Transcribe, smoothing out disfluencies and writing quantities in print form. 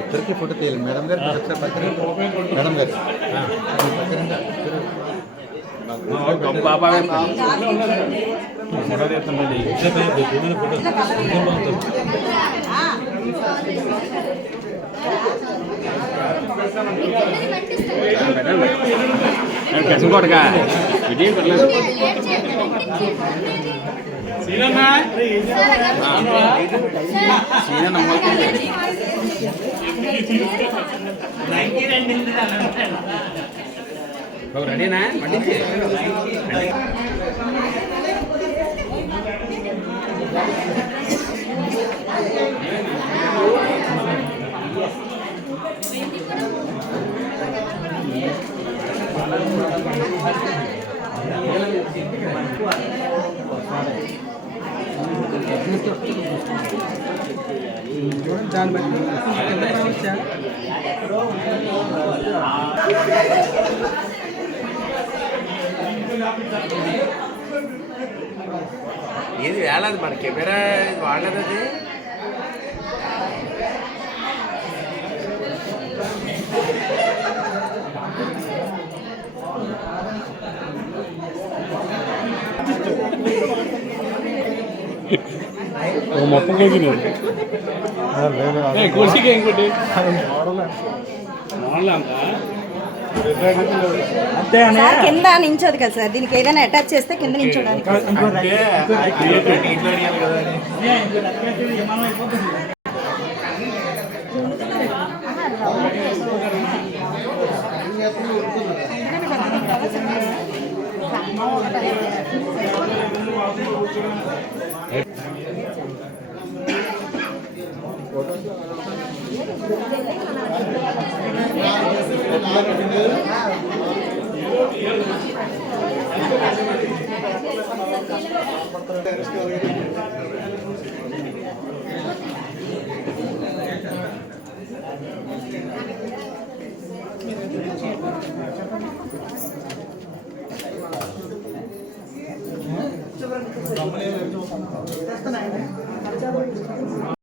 ఇద్దరికి ఫోటో తీయాలి. మేడం గారు మేడం గారు బాబా కసంకోటగా ఇది పర్లేదు. రెడీనా పండించి దాన్ని బట్టి ఏది వేళది మన కెమెరా వాడలేదు అది. మొత్తం కోసిగా ఇంకోటి కింద నించోదు కదా సార్, దీనికి ఏదైనా అటాచ్ చేస్తే కింద నించోడానికి.